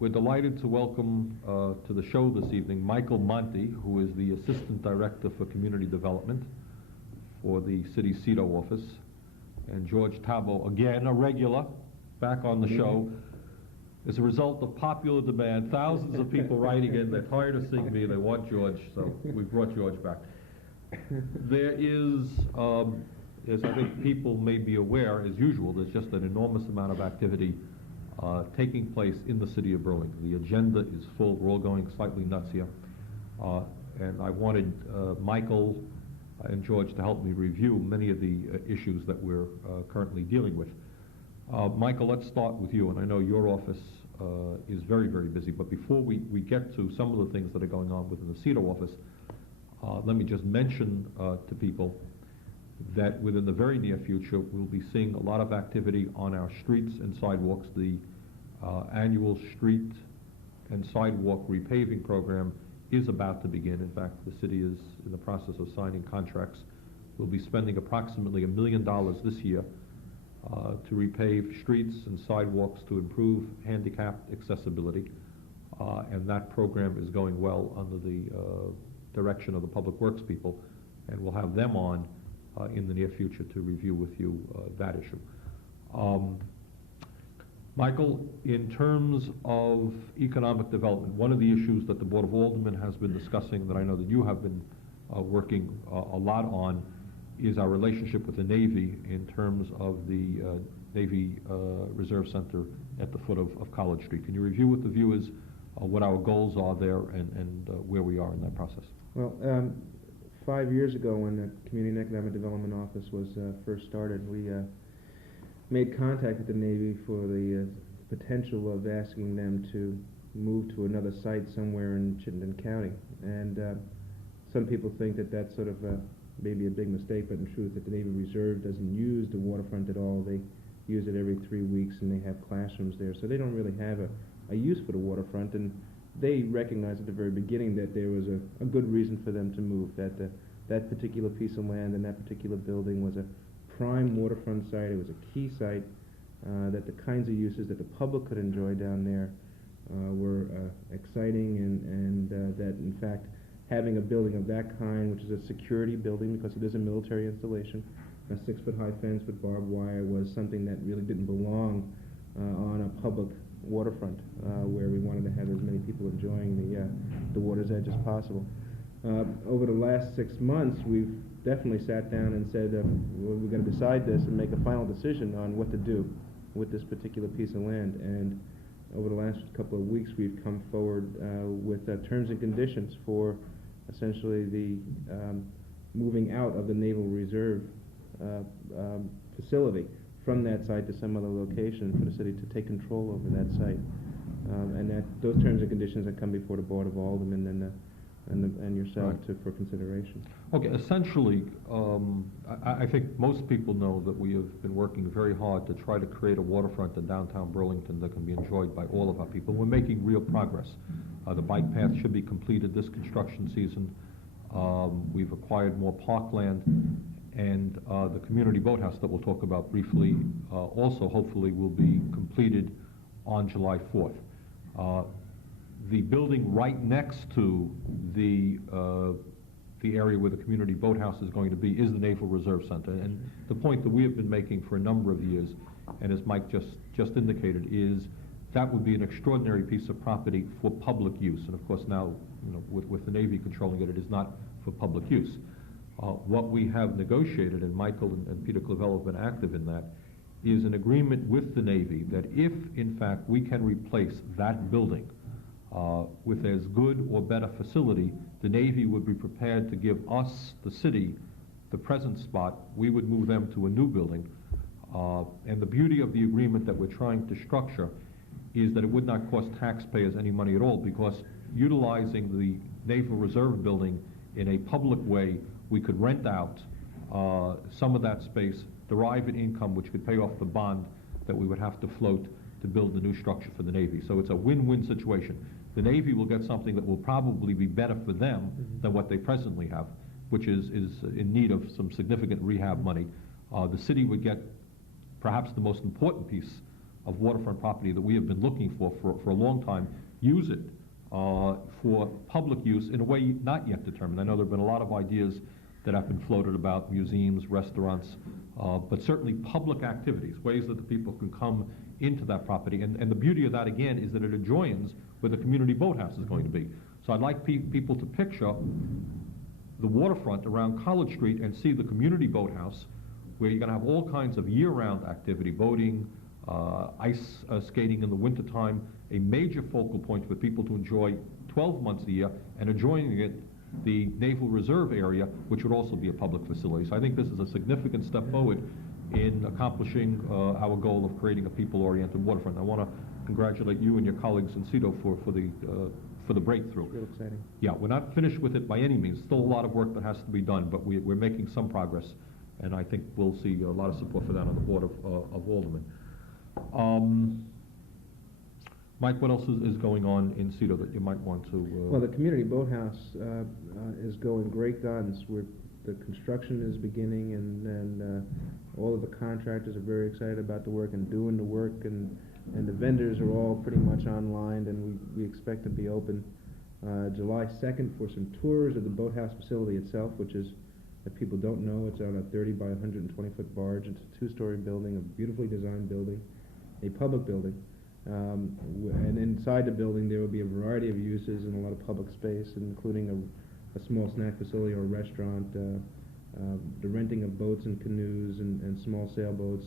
We're delighted to welcome to the show this evening Michael Monte, who is the Assistant Director for Community Development for the City CEDO office, and George Thabault, again a regular, back on the show. As a result of popular demand, thousands of people writing in, they're tired of seeing me, they want George, so we brought George back. There is, as I think people may be aware, as usual, there's just an enormous amount of activity taking place in the city of Burlington. The agenda is full. We're all going slightly nuts here. And I wanted Michael and George to help me review many of the issues that we're currently dealing with. Michael, let's start with you, and I know your office is very, very busy, but before we get to some of the things that are going on within the CEDO office, let me just mention to people that within the very near future we'll be seeing a lot of activity on our streets and sidewalks. The annual street and sidewalk repaving program is about to begin. In fact, the city is in the process of signing contracts. We'll be spending approximately $1 million this year to repave streets and sidewalks to improve handicapped accessibility, and that program is going well under the direction of the Public Works people, and we'll have them on in the near future to review with you that issue. Michael, in terms of economic development, one of the issues that the Board of Aldermen has been discussing, that I know that you have been working a lot on, is our relationship with the Navy in terms of the Navy Reserve Center at the foot of College Street. Can you review with the viewers what our goals are there and where we are in that process? Well, 5 years ago, when the Community and Economic Development Office was first started, we made contact with the Navy for the potential of asking them to move to another site somewhere in Chittenden County. And some people think that that's sort of maybe a big mistake, but in truth, that the Navy Reserve doesn't use the waterfront at all. They use it every 3 weeks, and they have classrooms there, so they don't really have a use for the waterfront. And they recognized at the very beginning that there was a good reason for them to move, that that particular piece of land and that particular building was a prime waterfront site. It was a key site, that the kinds of uses that the public could enjoy down there were exciting, and that in fact having a building of that kind, which is a security building because it is a military installation, a 6-foot-high fence with barbed wire, was something that really didn't belong on a public waterfront, where we wanted to have as many people enjoying the water's edge as possible. Over the last 6 months, we've definitely sat down and said, well, we're going to decide this and make a final decision on what to do with this particular piece of land. And over the last couple of weeks, we've come forward with terms and conditions for essentially the moving out of the Naval Reserve facility from that site to some other location for the city to take control over that site. And those terms and conditions have come before the Board of Aldermen and yourself for consideration. Okay, essentially, I think most people know that we have been working very hard to try to create a waterfront in downtown Burlington that can be enjoyed by all of our people. We're making real progress. The bike path should be completed this construction season. We've acquired more parkland, and the community boathouse that we'll talk about briefly also hopefully will be completed on July 4th. The building right next to the area where the community boathouse is going to be is the Naval Reserve Center. And the point that we have been making for a number of years, and as Mike just indicated, is that would be an extraordinary piece of property for public use. And of course now, with the Navy controlling it, it is not for public use. What we have negotiated, and Michael and Peter Clavel have been active in that, is an agreement with the Navy that if, in fact, we can replace that building with as good or better facility, the Navy would be prepared to give us, the city, the present spot. We would move them to a new building. And the beauty of the agreement that we're trying to structure is that it would not cost taxpayers any money at all, because utilizing the Naval Reserve building in a public way, we could rent out some of that space, derive an income which could pay off the bond that we would have to float to build the new structure for the Navy. So it's a win-win situation. The Navy will get something that will probably be better for them than what they presently have, which is in need of some significant rehab money. The city would get perhaps the most important piece of waterfront property that we have been looking for a long time, use it for public use in a way not yet determined. I know there have been a lot of ideas that have been floated about museums, restaurants, but certainly public activities, ways that the people can come into that property. And the beauty of that, again, is that it adjoins where the community boathouse is going to be. So I'd like people to picture the waterfront around College Street and see the community boathouse, where you're going to have all kinds of year-round activity, boating, ice skating in the wintertime, a major focal point for people to enjoy 12 months a year, and adjoining it, the Naval Reserve area, which would also be a public facility. So I think this is a significant step forward in accomplishing our goal of creating a people-oriented waterfront. I want to congratulate you and your colleagues in CEDO for the breakthrough. Real exciting. Yeah, we're not finished with it by any means. Still a lot of work that has to be done, but we're making some progress, and I think we'll see a lot of support for that on the Board of Aldermen. Mike, what else is going on in CEDO that you might want to... Well, the community boathouse is going great guns. The construction is beginning, and all of the contractors are very excited about the work and doing the work, and the vendors are all pretty much online, and we expect to be open July 2nd for some tours of the boathouse facility itself, which is, if people don't know, it's on a 30 by 120-foot barge. It's a two-story building, a beautifully designed building, a public building. And inside the building there will be a variety of uses and a lot of public space, including a small snack facility or a restaurant, the renting of boats and canoes and small sailboats,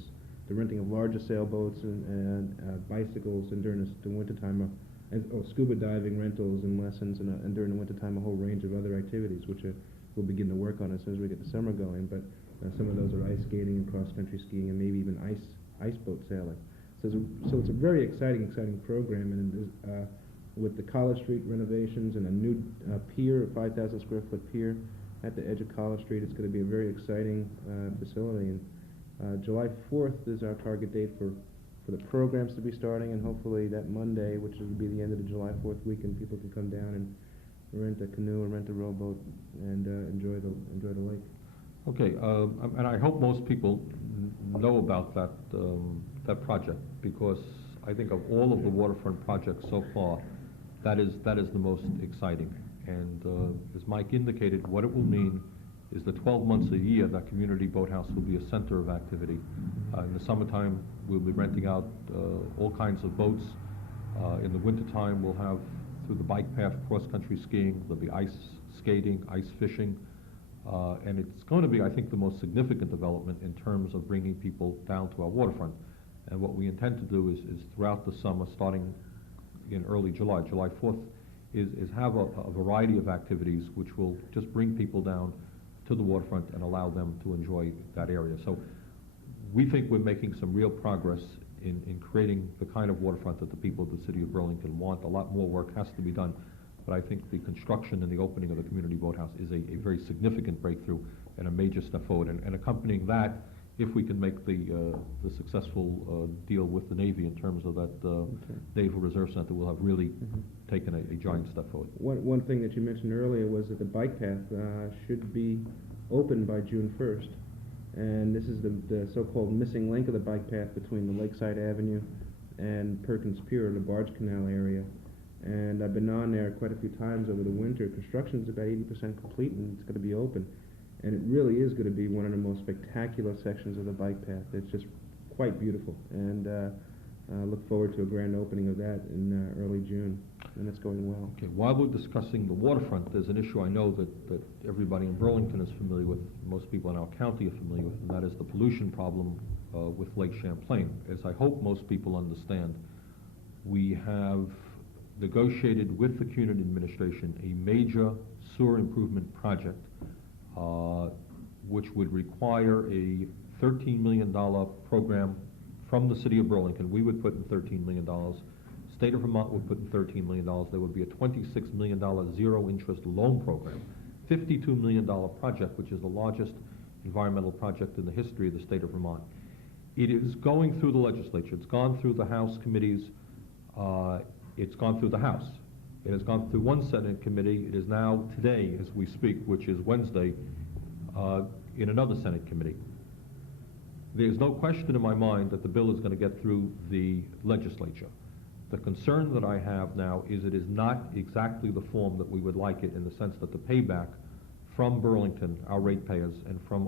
the renting of larger sailboats and bicycles, and during the wintertime, scuba diving rentals and lessons, and during the wintertime a whole range of other activities, which we'll begin to work on as soon as we get the summer going. But some of those are ice skating and cross-country skiing and maybe even ice boat sailing. So it's a very exciting program, and with the College Street renovations and a new pier, a 5,000 square foot pier at the edge of College Street, it's going to be a very exciting facility. And July 4th is our target date for the programs to be starting, and hopefully that Monday, which will be the end of the July 4th weekend, people can come down and rent a canoe or rent a rowboat and enjoy the lake. Okay, and I hope most people know about that project, because I think of all of the waterfront projects so far, that is the most exciting. And as Mike indicated, what it will mean is the 12 months a year that community boathouse will be a center of activity. In the summertime, we'll be renting out all kinds of boats. In the wintertime, we'll have, through the bike path, cross-country skiing, there'll be ice skating, ice fishing. And it's going to be, I think, the most significant development in terms of bringing people down to our waterfront. And what we intend to do is throughout the summer, starting in early July, July 4th, is have a variety of activities which will just bring people down to the waterfront and allow them to enjoy that area. So we think we're making some real progress in creating the kind of waterfront that the people of the city of Burlington want. A lot more work has to be done, but I think the construction and the opening of the community boathouse is a very significant breakthrough and a major step forward. And accompanying that, if we can make the successful deal with the Navy in terms of that Naval Reserve Center, we'll have really taken a giant step forward. One thing that you mentioned earlier was that the bike path should be open by June 1st. And this is the so-called missing link of the bike path between the Lakeside Avenue and Perkins Pier, the barge canal area. And I've been on there quite a few times over the winter. Construction's about 80% complete, and it's going to be open. And it really is going to be one of the most spectacular sections of the bike path. It's just quite beautiful, and look forward to a grand opening of that in early June, and it's going well. Okay, while we're discussing the waterfront, there's an issue I know that everybody in Burlington is familiar with, most people in our county are familiar with, and that is the pollution problem with Lake Champlain. As I hope most people understand, we have negotiated with the community administration a major sewer improvement project which would require a $13 million program from the city of Burlington. We would put in $13 million. State of Vermont would put in $13 million. There would be a $26 million zero-interest loan program, $52 million project, which is the largest environmental project in the history of the state of Vermont. It is going through the legislature. It's gone through the House committees. It's gone through the House. It has gone through one Senate committee. It is now today, as we speak, which is Wednesday, in another Senate committee. There's no question in my mind that the bill is going to get through the legislature. The concern that I have now is it is not exactly the form that we would like it, in the sense that the payback from Burlington, our ratepayers, and from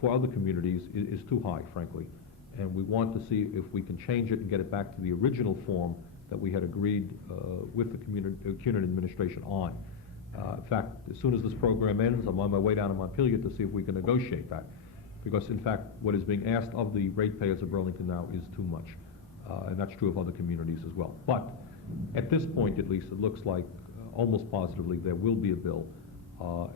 for other communities is too high, frankly. And we want to see if we can change it and get it back to the original form that we had agreed with the CUNY administration on. In fact, as soon as this program ends, I'm on my way down to Montpelier to see if we can negotiate that. Because, in fact, what is being asked of the ratepayers of Burlington now is too much. And that's true of other communities as well. But at this point, at least, it looks like almost positively there will be a bill.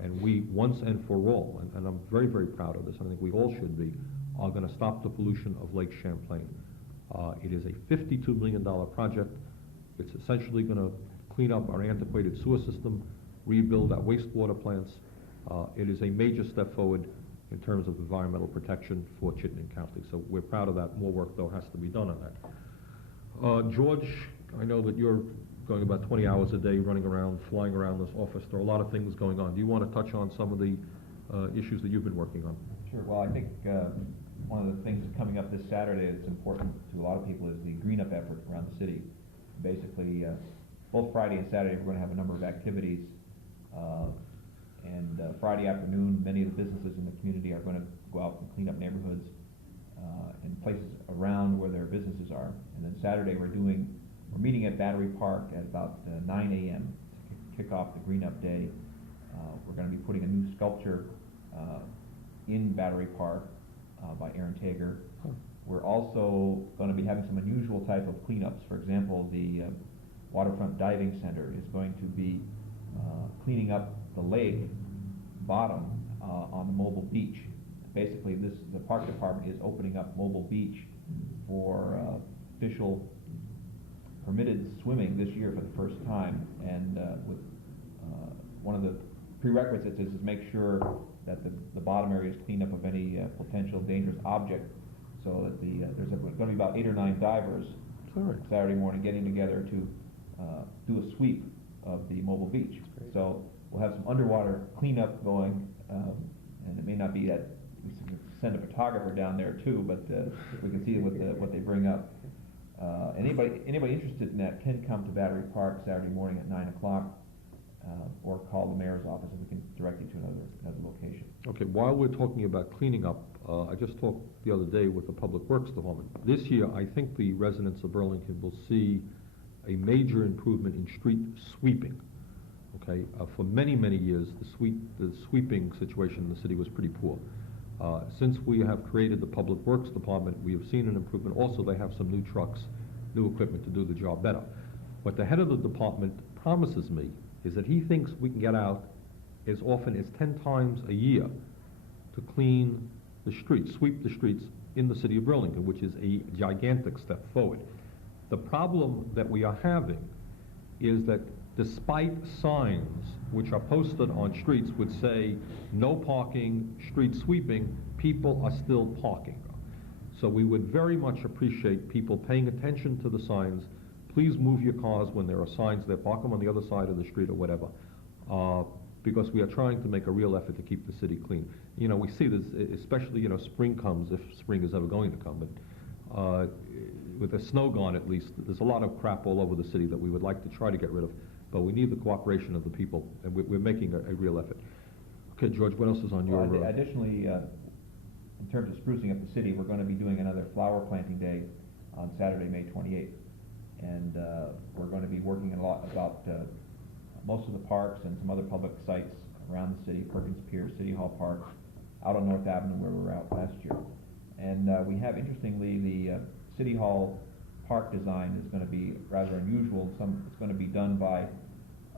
And we, once and for all, and I'm very, very proud of this, and I think we all should be, are going to stop the pollution of Lake Champlain. It is a $52 million project. It's essentially going to clean up our antiquated sewer system, rebuild our wastewater plants. It is a major step forward in terms of environmental protection for Chittenden County. So we're proud of that. More work, though, has to be done on that. George, I know that you're going about 20 hours a day running around, flying around this office. There are a lot of things going on. Do you want to touch on some of the issues that you've been working on? Sure. Well, I think one of the things coming up this Saturday that's important to a lot of people is the green up effort around the city. Basically, both Friday and Saturday we're going to have a number of activities. Friday afternoon, many of the businesses in the community are going to go out and clean up neighborhoods and places around where their businesses are. And then Saturday we're meeting at Battery Park at about 9 a.m. to kick off the Green Up Day. We're going to be putting a new sculpture in Battery Park by Aaron Tager. We're also going to be having some unusual type of cleanups. For example, the Waterfront Diving Center is going to be cleaning up the lake bottom on the mobile beach. Basically, the park department is opening up mobile beach for official permitted swimming this year for the first time. And with one of the prerequisites is make sure that the bottom area is cleaned up of any potential dangerous object, so that there's going to be about 8 or 9 divers Saturday morning getting together to do a sweep of the mobile beach. So we'll have some underwater cleanup going, and it may not be that we send a photographer down there too, but we can see what they bring up. Anybody interested in that can come to Battery Park Saturday morning at 9 o'clock, or call the mayor's office and we can direct you to another location. Okay, while we're talking about cleaning up, I just talked the other day with the Public Works Department. This year, I think the residents of Burlington will see a major improvement in street sweeping. Okay, for many, many years, the sweeping situation in the city was pretty poor. Since we have created the Public Works Department, we have seen an improvement. Also, they have some new trucks, new equipment to do the job better. What the head of the department promises me is that he thinks we can get out as often as 10 times a year to clean the streets, sweep the streets in the city of Burlington, which is a gigantic step forward. The problem that we are having is that despite signs which are posted on streets which say no parking, street sweeping, people are still parking. So we would very much appreciate people paying attention to the signs. Please move your cars when there are signs there, park them on the other side of the street or whatever, because we are trying to make a real effort to keep the city clean. You know, we see this, especially, spring comes, if spring is ever going to come, but with the snow gone at least, there's a lot of crap all over the city that we would like to try to get rid of, but we need the cooperation of the people, and we're making a real effort. Okay, George, what else is on your... Additionally, in terms of sprucing up the city, we're going to be doing another flower planting day on Saturday, May 28th. And we're going to be working a lot about most of the parks and some other public sites around the city, Perkins Pier, City Hall Park, out on North Avenue where we were out last year. And we have, interestingly, the City Hall Park design is going to be rather unusual. It's going to be done by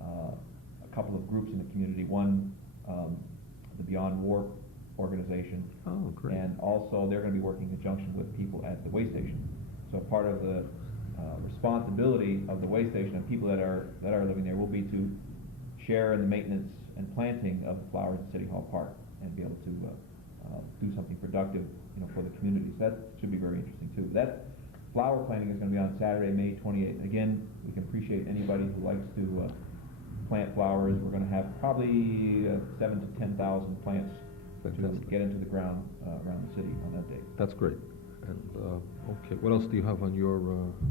a couple of groups in the community. One, the Beyond War organization. Oh, great. And also they're going to be working in conjunction with people at the way station. So part of the responsibility of the way station and people that are living there will be to share in the maintenance and planting of the flowers at City Hall Park and be able to do something productive, for the community. So that should be very interesting too. That flower planting is going to be on Saturday, May 28th. Again, we can appreciate anybody who likes to plant flowers. We're going to have probably 7,000 to 10,000 plants to Fantastic. get into the ground around the city on that day. That's great. And, okay, what else do you have on your,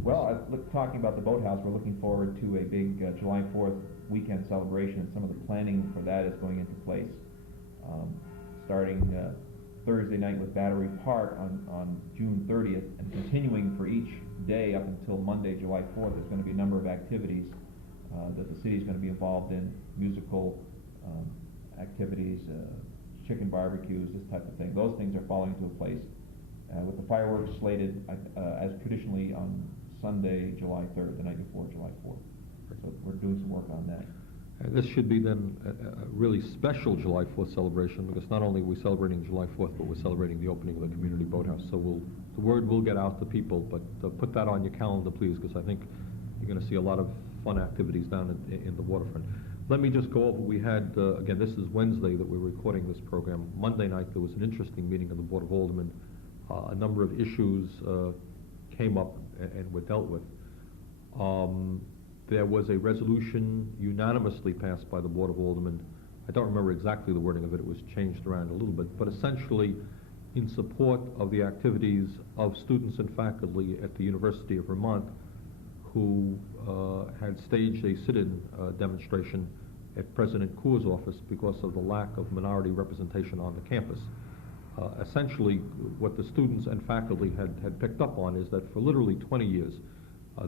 Well, talking about the boathouse, we're looking forward to a big July 4th weekend celebration, and some of the planning for that is going into place. Starting Thursday night with Battery Park on June 30th, and continuing for each day up until Monday, July 4th, there's going to be a number of activities that the city is going to be involved in, musical activities, chicken barbecues, this type of thing. Those things are falling into place. With the fireworks slated as traditionally on Sunday, July 3rd, the night before July 4th. So we're doing some work on that. this should be then a really special July 4th celebration, because not only are we celebrating July 4th, but we're celebrating the opening of the community boathouse. So the word will get out to people, but put that on your calendar, please, because I think you're going to see a lot of fun activities down in the waterfront. Let me just go over, we had, again, this is Wednesday that we're recording this program. Monday night there was an interesting meeting of the Board of Aldermen. A number of issues came up and were dealt with. There was a resolution unanimously passed by the Board of Aldermen. I don't remember exactly the wording of it, it was changed around a little bit, but essentially in support of the activities of students and faculty at the University of Vermont who had staged a sit-in demonstration at President Coor's office because of the lack of minority representation on the campus. Essentially, what the students and faculty had picked up on is that for literally 20 years,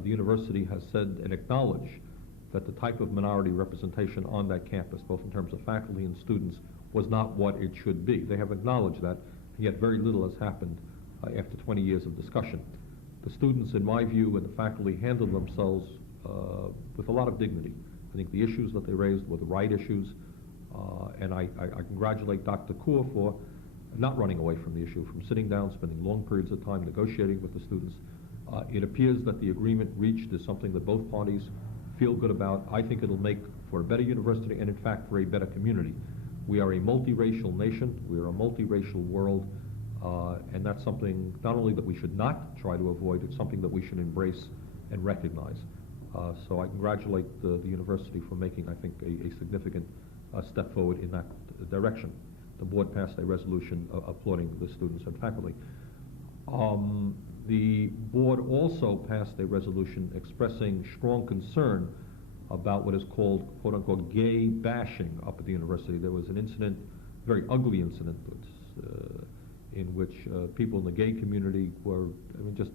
the university has said and acknowledged that the type of minority representation on that campus, both in terms of faculty and students, was not what it should be. They have acknowledged that, and yet very little has happened after 20 years of discussion. The students, in my view, and the faculty handled themselves with a lot of dignity. I think the issues that they raised were the right issues, and I congratulate Dr. Coor for not running away from the issue, from sitting down, spending long periods of time negotiating with the students. It appears that the agreement reached is something that both parties feel good about. I think it'll make for a better university and, in fact, for a better community. We are a multiracial nation. We are a multiracial world. And that's something not only that we should not try to avoid, it's something that we should embrace and recognize. So I congratulate the university for making, I think, a significant step forward in that direction. The board passed a resolution applauding the students and faculty. The board also passed a resolution expressing strong concern about what is called, quote-unquote, gay bashing up at the university. There was an incident, a very ugly incident, in which people in the gay community were, just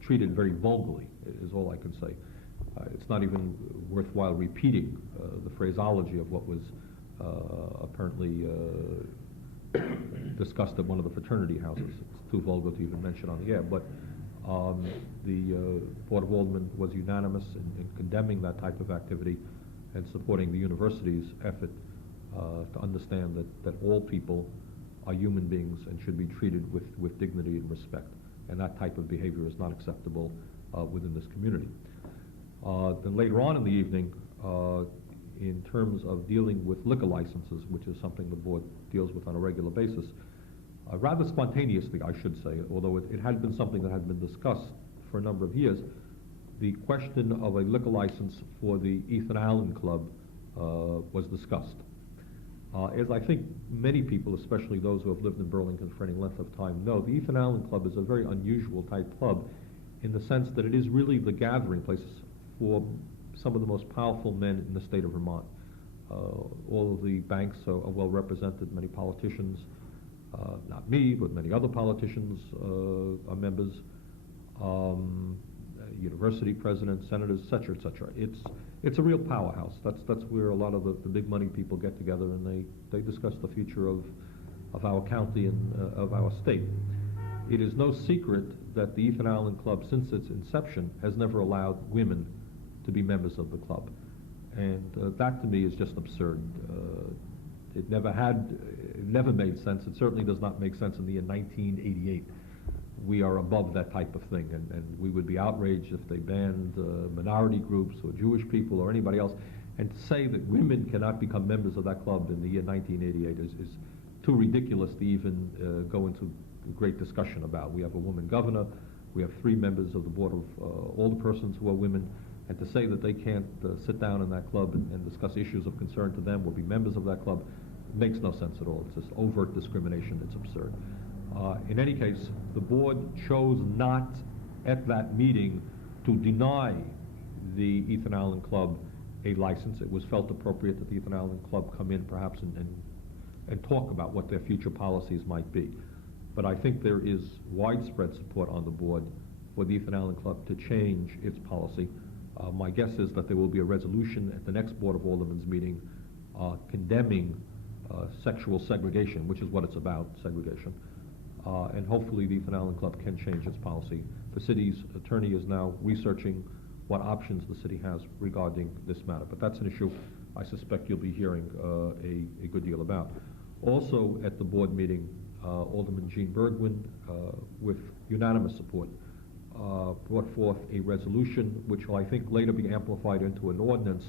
treated very vulgarly, is all I can say. It's not even worthwhile repeating the phraseology of what was apparently discussed at one of the fraternity houses. It's too vulgar to even mention on the air, but the Board of Aldermen was unanimous in condemning that type of activity and supporting the university's effort to understand that all people are human beings and should be treated with dignity and respect, and that type of behavior is not acceptable within this community. Then later on in the evening, in terms of dealing with liquor licenses, which is something the board deals with on a regular basis, rather spontaneously, I should say, although it had been something that had been discussed for a number of years, the question of a liquor license for the Ethan Allen Club was discussed. As I think many people, especially those who have lived in Burlington for any length of time, know, the Ethan Allen Club is a very unusual type club in the sense that it is really the gathering place for some of the most powerful men in the state of Vermont. All of the banks are well represented, many politicians, not me, but many other politicians are members, university presidents, senators, et cetera, et cetera. It's a real powerhouse. That's where a lot of the big money people get together and they discuss the future of our county and of our state. It is no secret that the Ethan Allen Club, since its inception, has never allowed women to be members of the club. And that to me is just absurd. It never made sense. It certainly does not make sense in the year 1988. We are above that type of thing, and we would be outraged if they banned minority groups or Jewish people or anybody else. And to say that women cannot become members of that club in the year 1988 is too ridiculous to even go into great discussion about. We have a woman governor, we have 3 members of the board of alderpersons who are women, and to say that they can't sit down in that club and discuss issues of concern to them or be members of that club, makes no sense at all. It's just overt discrimination. It's absurd. In any case, the board chose not at that meeting to deny the Ethan Allen Club a license. It was felt appropriate that the Ethan Allen Club come in perhaps and talk about what their future policies might be. But I think there is widespread support on the board for the Ethan Allen Club to change its policy. My guess is that there will be a resolution at the next Board of Aldermen's meeting condemning sexual segregation, which is what it's about, segregation. And hopefully the Ethan Allen Club can change its policy. The city's attorney is now researching what options the city has regarding this matter. But that's an issue I suspect you'll be hearing a good deal about. Also at the board meeting, Alderman Gene Bergwin, with unanimous support, brought forth a resolution which will, I think, later be amplified into an ordinance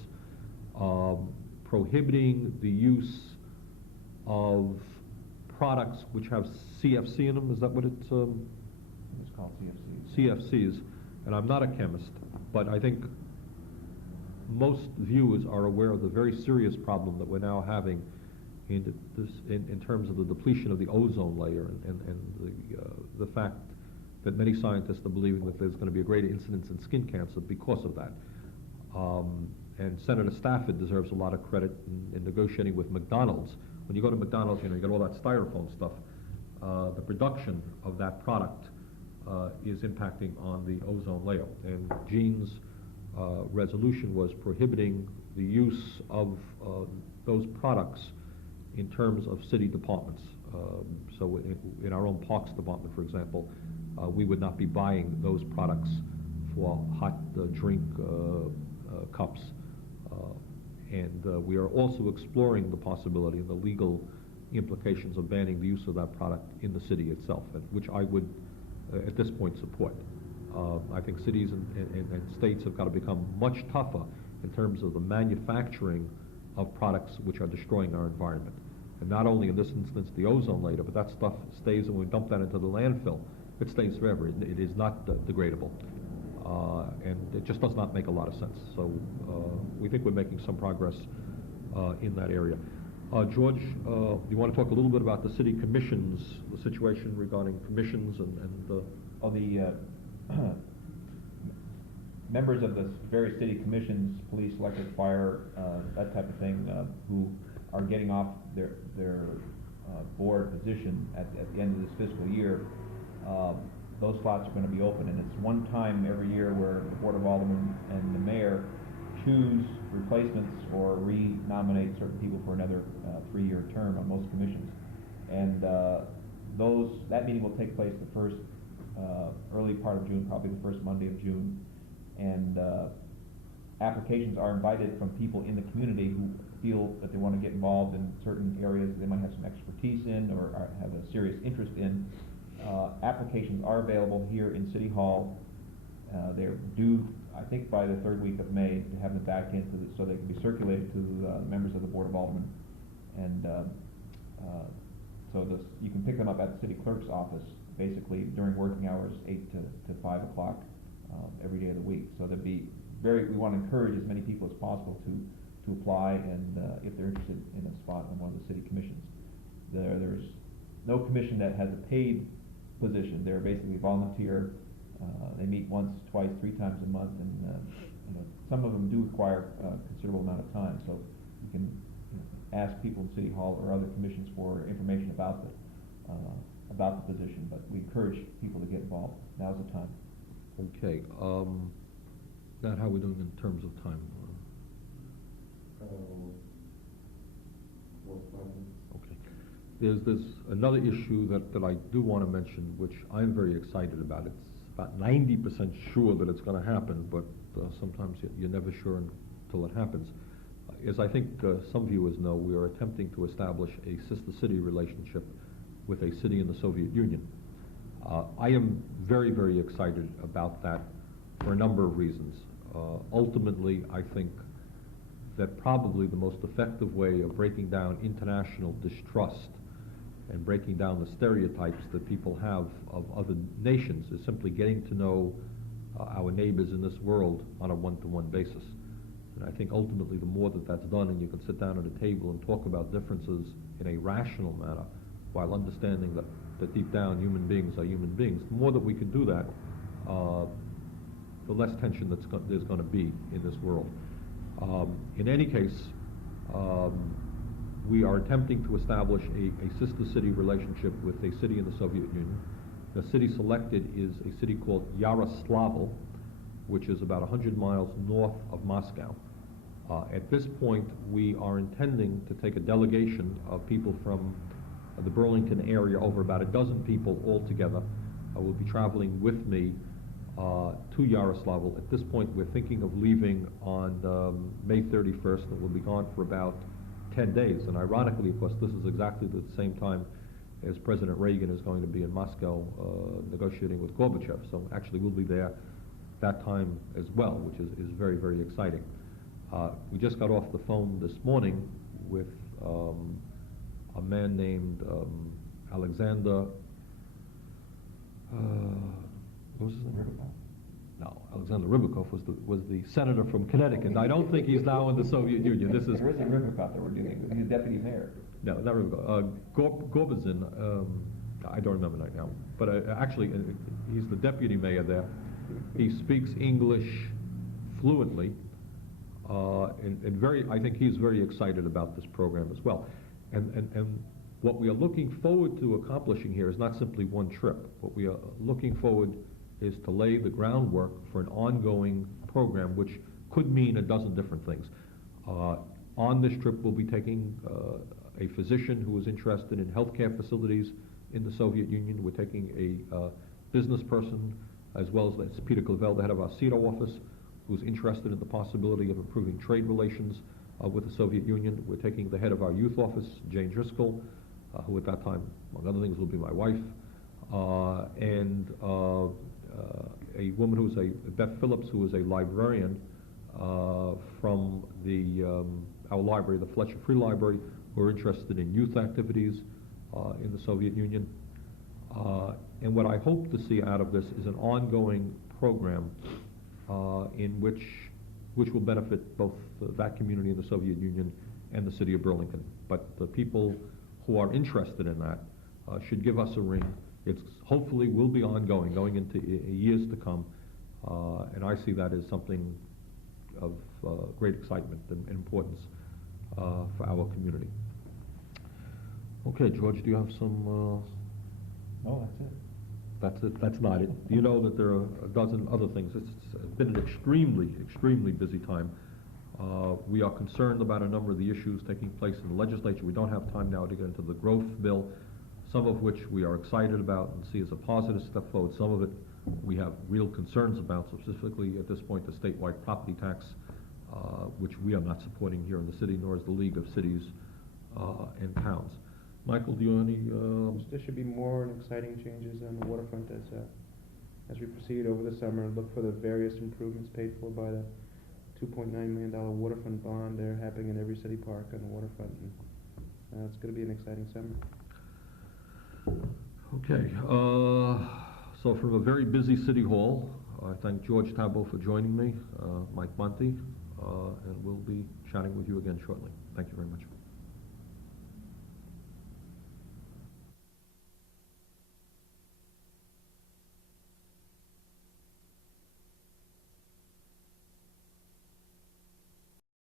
prohibiting the use of products which have CFC in them. Is that what it's? It's called CFCs. CFCs, and I'm not a chemist, but I think most viewers are aware of the very serious problem that we're now having in terms of the depletion of the ozone layer and the fact that many scientists are believing that there's going to be a greater incidence in skin cancer because of that. And Senator Stafford deserves a lot of credit in negotiating with McDonald's. When you go to McDonald's, you get all that styrofoam stuff. The production of that product is impacting on the ozone layer. And Gene's resolution was prohibiting the use of those products in terms of city departments. So in our own Parks Department, for example, we would not be buying those products for hot drink cups. And we are also exploring the possibility and the legal implications of banning the use of that product in the city itself, which I would, at this point, support. I think cities and states have got to become much tougher in terms of the manufacturing of products which are destroying our environment. And not only in this instance the ozone layer, but that stuff stays, and when we dump that into the landfill, it stays forever. It is not degradable. And it just does not make a lot of sense. So we think we're making some progress in that area. George, you want to talk a little bit about the city commissions, the situation regarding commissions and the members of the various city commissions, police, electric, fire, that type of thing, who are getting off their board position at the end of this fiscal year. Those slots are going to be open, and it's one time every year where the Board of Aldermen and the mayor choose replacements or re-nominate certain people for another 3-year term on most commissions. And that meeting will take place the first early part of June, probably the first Monday of June. And applications are invited from people in the community who feel that they want to get involved in certain areas that they might have some expertise in or have a serious interest in. Applications are available here in City Hall. They're due, I think, by the 3rd week of May to have them back in so they can be circulated to members of the Board of Aldermen. And so you can pick them up at the city clerk's office, basically during working hours, 8 to 5 o'clock every day of the week. So we want to encourage as many people as possible to apply, and if they're interested in a spot on one of the city commissions. There's no commission that has a paid position. They're basically volunteer. They meet once, twice, 3 times a month, and some of them do require a considerable amount of time. So you can ask people in City Hall or other commissions for information about the position. But we encourage people to get involved. Now's the time. Okay. Now, how are we doing in terms of time? Okay. There's another issue that I do want to mention, which I'm very excited about. It's about 90% sure that it's going to happen, but sometimes you're never sure until it happens. As I think some viewers know, we are attempting to establish a sister city relationship with a city in the Soviet Union. I am very, very excited about that for a number of reasons. Ultimately, I think that probably the most effective way of breaking down international distrust and breaking down the stereotypes that people have of other nations is simply getting to know our neighbors in this world on a one-to-one basis. And I think ultimately, the more that that's done, and you can sit down at a table and talk about differences in a rational manner, while understanding that deep down human beings are human beings, the more that we can do that, the less tension there's going to be in this world. In any case, we are attempting to establish a sister city relationship with a city in the Soviet Union. The city selected is a city called Yaroslavl, which is about 100 miles north of Moscow. At this point, we are intending to take a delegation of people from the Burlington area, over about a dozen people altogether, will be traveling with me to Yaroslavl. At this point, we're thinking of leaving on May 31st, and we'll be gone for about 10 days. And ironically, of course, this is exactly the same time as President Reagan is going to be in Moscow negotiating with Gorbachev. So actually, we'll be there that time as well, which is very, very exciting. We just got off the phone this morning with a man named Alexander, what was his name? Rybakov? No, Alexander Rybakov was the senator from Connecticut. I don't think he's now in the Soviet Union. This is There is a Rybakov that we're dealing with. He's a deputy mayor. no, not Rybakov. Gorbazin, I don't remember right now, but actually he's the deputy mayor there. He speaks English fluently, and I think he's very excited about this program as well. And what we are looking forward to accomplishing here is not simply one trip. What we are looking forward is to lay the groundwork for an ongoing program, which could mean a dozen different things. On this trip, we'll be taking a physician who is interested in healthcare facilities in the Soviet Union. We're taking a business person, as well as that's Peter Clavel, the head of our CEDO office, who's interested in the possibility of improving trade relations with the Soviet Union. We're taking the head of our youth office, Jane Driscoll, who at that time, among other things, will be my wife, and a woman who's Beth Phillips, who is a librarian from our library, the Fletcher Free Library, who are interested in youth activities in the Soviet Union. And what I hope to see out of this is an ongoing program in which will benefit both that community in the Soviet Union and the city of Burlington. But the people who are interested in that should give us a ring. It's hopefully will be ongoing, going into years to come, and I see that as something of great excitement and importance for our community. Okay, George, do you have some? No, that's it. That's it. That's not it. You know that there are a dozen other things. It's been an extremely, extremely busy time. We are concerned about a number of the issues taking place in the legislature. We don't have time now to get into the growth bill, some of which we are excited about and see as a positive step forward. Some of it we have real concerns about, specifically at this point the statewide property tax, which we are not supporting here in the city, nor is the League of Cities and Towns. Michael, do you have any? There should be more and exciting changes on the waterfront as we proceed over the summer and look for the various improvements paid for by the $2.9 million waterfront bond. They're happening in every city park on the waterfront, and it's going to be an exciting summer. Okay, so from a very busy City Hall, I thank George Thabault for joining me, Mike Monte, and we'll be chatting with you again shortly. Thank you very much.